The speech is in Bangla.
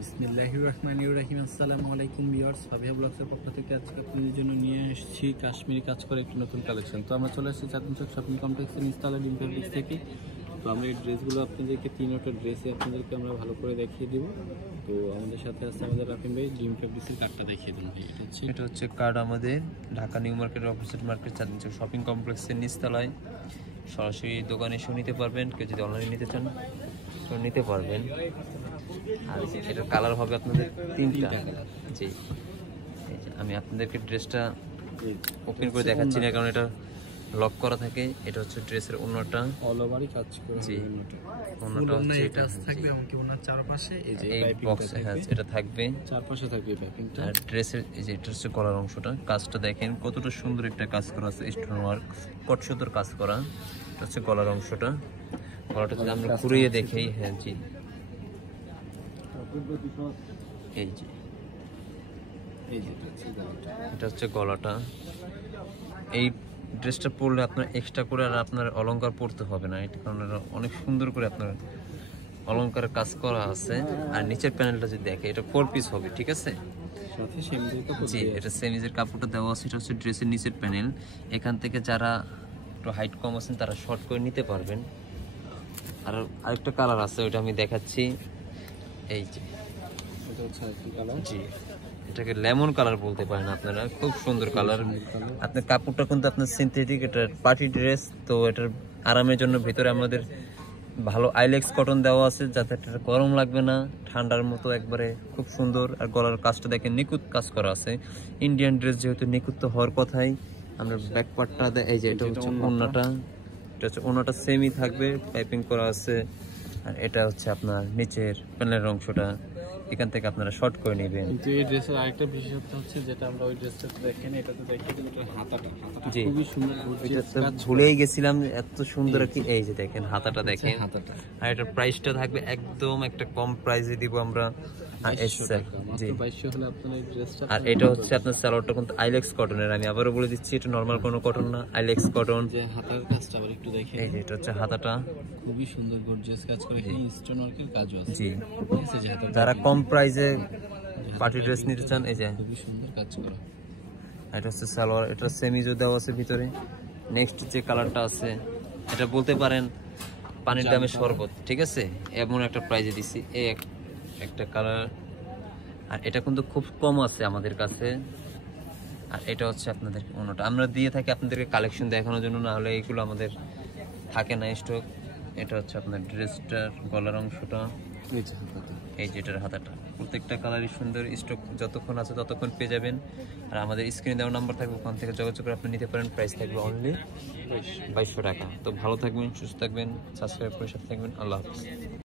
বিসমিল্লাহির রহমানির রহিম। আসসালামু আলাইকুম ভিউয়ার্স, ফাবিহা ব্লগসের পক্ষ থেকে আজকে আপনাদের জন্য নিয়ে এসেছি কাশ্মীরি কাজ করে একটি নতুন কালেকশন। তো আমরা চলে এসেছি চাঁদনী চক শপিং কমপ্লেক্সের নিচতলা ডিম ফেব্রিক্স থেকে। তো আমরা এই ড্রেসগুলো আপনাদেরকে তিনটা ড্রেসে আপনাদেরকে আমরা ভালো করে দেখিয়ে দেবো। তো আমাদের সাথে আছে আমাদের রাফিম ভাই। ডিম ফেব্রিক্সের কার্ডটা দেখিয়ে দেন ভাই। এটা হচ্ছে কার্ড আমাদের ঢাকা নিউ মার্কেটের অপোজিট মার্কেট চাঁদনী চক শপিং কমপ্লেক্সের নিচতলায়। সরাসরি দোকানে এসেও নিতে পারবেন, কেউ যদি অনলাইনে নিতে চান তো নিতে পারবেন। আর এটার কালার হবে আপনাদের তিনটা। জি, আমি আপনাদেরকে ড্রেসটা ওপেন করে দেখাচ্ছি না, কারণ এটা লক করা থাকে। এটা হচ্ছে ড্রেসের ওন্নাটা, অল ওভারই কাজ করে। জি, ওন্নাটা হচ্ছে এটা থাকবে এমনকি ওনার চারপাশে এই যে বক্সে এটা থাকবে, চারপাশে থাকবে পাইপিংটা। আর ড্রেসের এই যে এটা হচ্ছে গলার অংশটা, কাজটা দেখেন কতটা সুন্দর একটা কাজ করা আছে, স্টোন ওয়ার্ক কট সুতোর কাজ করা। এটা হচ্ছে গলার অংশটা, গলাটা যদি আমরা ঘুরিয়ে দেখি, হ্যাঁ জি, এই যে এটা হচ্ছে গলাটা। এই ড্রেসটা পরলে আপনার এক্সট্রা করে আর আপনার অলংকার পরতে হবে না, এটা কারণ অনেক সুন্দর করে আপনার অলংকারের কাজ করা আছে। আর নিচের প্যানেলটা যদি দেখে, এটা 4 পিস হবে, ঠিক আছে? জি, এটা সেমিজের কাপড়টা দেওয়া আছে। এটা হচ্ছে ড্রেসের নিচের প্যানেল। এখান থেকে যারা একটু হাইট কম আছেন তারা শর্ট করে নিতে পারবেন। আর আরেকটা কালার আছে, ওইটা আমি দেখাচ্ছি। এই যে এটা হচ্ছে আরেকটি কালার। জি, এটাকে লেমন কালার বলতে পারেন আপনারা, খুব সুন্দর কালার। আপনার কাপড়টা কিন্তু আপনার সিনথেটিক, এটা পার্টি ড্রেস, তো এটার আরামের জন্য ভিতরে আমাদের ভালো আইলেক্স কটন দেওয়া আছে, যাতে এটা গরম লাগবে না, ঠান্ডার মতো একবারে খুব সুন্দর। আর গলার কাজটা দেখেন নিখুঁত কাজ করা আছে। ইন্ডিয়ান ড্রেস যেহেতু নিখুঁত তো হওয়ার কথাই। আমরা ব্যাক পার্টটা, এই যে এটা হচ্ছে ওন্নাটা, এটা হচ্ছে ওন্নাটা সেমই থাকবে, পাইপিং করা আছে। আর এটা হচ্ছে আপনার নিচের প্যানেলের অংশটা, এখান থেকে আপনারা শর্ট করে নেবেন। কিন্তু এই ড্রেসের আরেকটা বিশেষত্ব হচ্ছে, যেটা আমরা ওই ড্রেসটা দেখেন, এটাতে দেখিয়ে দিই, এটা হাতাটা জি, খুবই সুন্দর। এটা ভুলেই গেছিলাম, এত সুন্দর আর কি। এই যে দেখেন হাতাটা দেখেন, হাতাটা। আর এটার প্রাইসটা থাকবে একদম একটা কম প্রাইসে দিব আমরা। জি, 2200 হলে আপনার এই ড্রেসটা। আর এটা হচ্ছে আপনার সালোয়ারটা কিন্তু আইলেক্স কটনের। আমি আবারও বলে দিচ্ছি, এটা নরমাল কোনো কটন না, আইলেক্স কটন। যে হাতার কাজটা আবার একটু দেখেন, এই যে এটা হচ্ছে হাতাটা, খুবই সুন্দর গর্জিয়াস কাজ করে। এখানে স্টোন ওয়ার্কের কাজও আছে। জি, ঠিক আছে, যে হাতাটা যারা কম প্রাইসে পার্টি ড্রেস নিতে চান, এই যে খুবই সুন্দর কাজ করা। এটা হচ্ছে সালোয়ার, এটা সেমিজও দেওয়া আছে ভিতরে। নেক্সট যে কালারটা আছে, এটা বলতে পারেন পানির দামে শরবত, ঠিক আছে? এমন একটা প্রাইজে দিছি, এই একটা কালার। আর এটা কিন্তু খুব কম আছে আমাদের কাছে। আর এটা হচ্ছে আপনাদের অন্যটা, আমরা দিয়ে থাকি আপনাদেরকে কালেকশন দেখানোর জন্য, না হলে এইগুলো আমাদের থাকে না স্টক। এটা হচ্ছে আপনার ড্রেসটার গলার অংশটা, এই যে এটার হাতাটা। প্রত্যেকটা কালারই সুন্দর, স্টক যতক্ষণ আছে ততক্ষণ পেয়ে যাবেন। আর আমাদের স্ক্রিনে দেওয়া নাম্বার থাকবে, ওখান থেকে যোগাযোগ করে আপনি নিতে পারেন। প্রাইস থাকবে অনলি 2200 টাকা। তো ভালো থাকবেন, সুস্থ থাকবেন, সাবস্ক্রাইব করে সাথে থাকবেন। আল্লাহ হাফিজ।